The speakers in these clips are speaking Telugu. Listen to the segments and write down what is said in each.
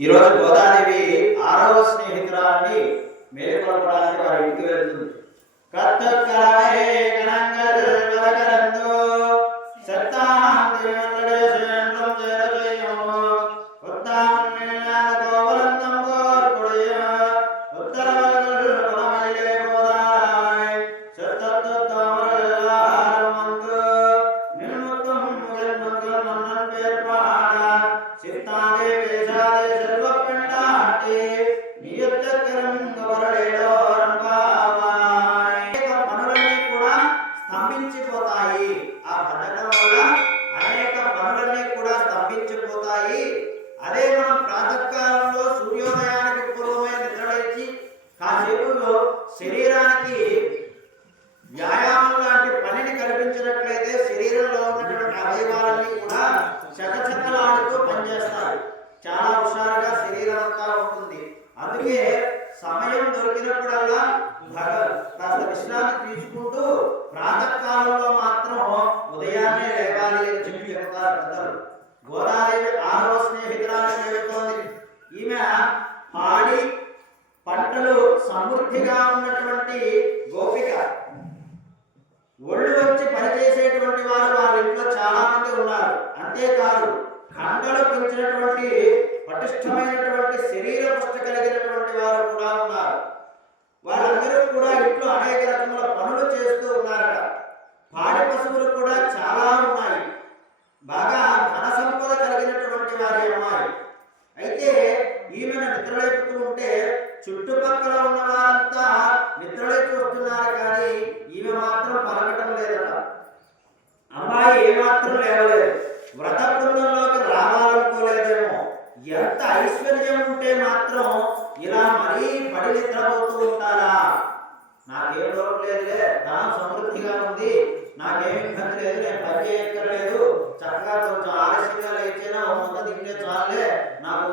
ఈరోజు గోదాదేవి ఆరవ స్నేహితురాలని మేలుకొలపడానికి వారి ఇంటికి వెళ్తుంది. కత్తక్కరాయే అవయవాలన్నీ కూడా చకచకలాడుతూ పనిచేస్తాయి చాలా హుషారుగా శరీరం అంతా ఉంటుంది. అందుకే సమయం దొరికినప్పుడల్లా భగ- కాస్త విశ్రాంతి తీసుకుంటూ ప్రాతకాలంలో మాత్రం ఉదయాన్నే లేవాలి అని చెప్పి చెప్తారు పెద్దలు గోదావరి ఆరవ స్నేహితురాలు చెబుతోంది. ఈమె పాడి పంటలు సమృద్ధిగా ఉన్నటువంటి గోపిక. ఒళ్ళు వచ్చి పనిచేసేటువంటి వారు వారి ఇంట్లో చాలా మంది ఉన్నారు. అంతేకాదు కండలు పెంచినటువంటి పటిష్టమైనటువంటి శరీర పుష్ట కలిగినటువంటి వారు కూడా ఉన్నారు. వాళ్ళందరూ కూడా ఇంట్లో అనేక రకముల పనులు చేస్తూ ఉన్నారట. పాడి పశువులు కూడా చాలా ఉన్నాయి. బాగా ధన సంపద కలిగినటువంటి వారి అమ్మాయి. అయితే ఈమెను నిద్రలేపుతూ ఉంటే చుట్టుపక్కల ఉన్న వారంతా నిద్రలేచి వస్తున్నారు కానీ ఈమె మాత్రం పలకటం లేదట అమ్మాయి ఏమాత్రం లేవలేదు వ్రత బృందంలోకి రావాలనుకోలేదేమో ఎంత ఐశ్వర్యం ఉంటే మాత్రం ఇలా మరీ పడి నిద్రపోతూ ఉంటారా? నాకేం లోపం లేదులే ధనం సమృద్ధిగా ఉంది నాకేం ఇబ్బంది లేదు నేను పని చేయక్కర్లేదు చక్కగా కొంచెం ఆలస్యంగా లేచినా మొత్తం తింటే చాలే నాకు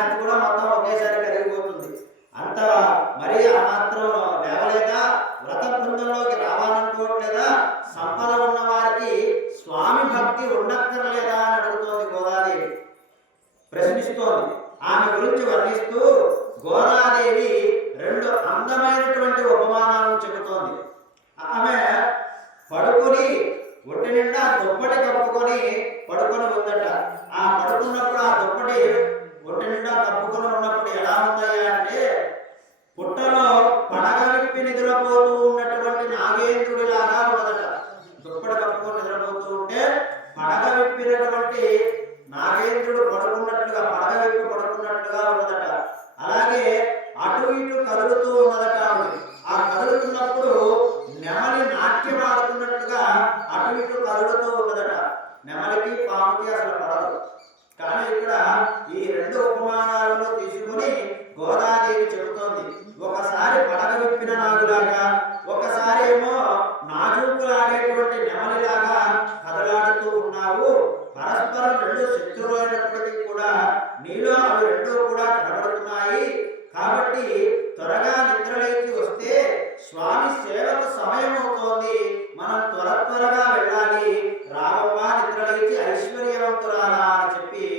కూర్చొని కూడా మొత్తం ఒకేసారి కరిగిపోతుంది అంత మరీ ఆ మాత్రం లేవలేక వ్రత బృందంలోకి రావాలనుకోవట్లేదా? సంపద ఉన్న వారికి స్వామి భక్తి ఉండక్కర్లేదా అని అడుగుతోంది గోదాదేవి. ప్రశ్నిస్తోంది. ఆమె గురించి వర్ణిస్తూ గోదాదేవి రెండు అందమైనటువంటి ఉపమానాలను చెబుతోంది. ఆమె పడుకొని ఒంటి నిండా దుప్పటి కప్పుకొని పడుకొని ఉందట. ఆ పడుకున్నప్పుడు ఆ దుప్పటి ఒంటి నిండా తప్పుకొని ఉన్నప్పుడు ఎలా ఉన్నాయా అంటే పుట్టలో పడగ నిద్రపోతూ ఉన్నటువంటి నాగేంద్రుడిలాగా ఉన్నదట. దుప్పటి కప్పుకొని నిద్రపోతూ ఉంటే పడగ విప్పినటువంటి నాగేంద్రుడు పడుకున్నట్లుగా పడగ విప్పి పడుకున్నట్లుగా ఉన్నదట. అలాగే అటు ఇటు కదులుతూ ఉన్నదట ఆవిడ. ఆ కదులుతున్నప్పుడు నెమలి నాట్యం ఆడుతున్నట్టుగా అటు ఇటు కదులుతూ ఉన్నదట. నెమలికి పాముకి అసలు పడదు. కానీ ఇక్కడ ఈ రెండు ఉపమానాలను తీసుకుని గోదాదేవి చెబుతోంది. ఒకసారి పడగ విప్పిన నాగులాగా ఒకసారి ఏమో నాజూకులాడేటువంటి నెమలిలాగా కదలాడుతూ ఉన్నావు. పరస్పరం రెండు శత్రువులైనప్పటికీ కూడా నీలో అవి రెండు కూడా కనబడుతున్నాయి. కాబట్టి త్వరగా నిద్రలేచి వస్తే స్వామి సేవకు సమయం అవుతోంది. మనం త్వర త్వరగా వెళ్ళాలి. రావమ్మా నిద్రలేచి ఐశ్వర్యవంతురాలా అని చెప్పి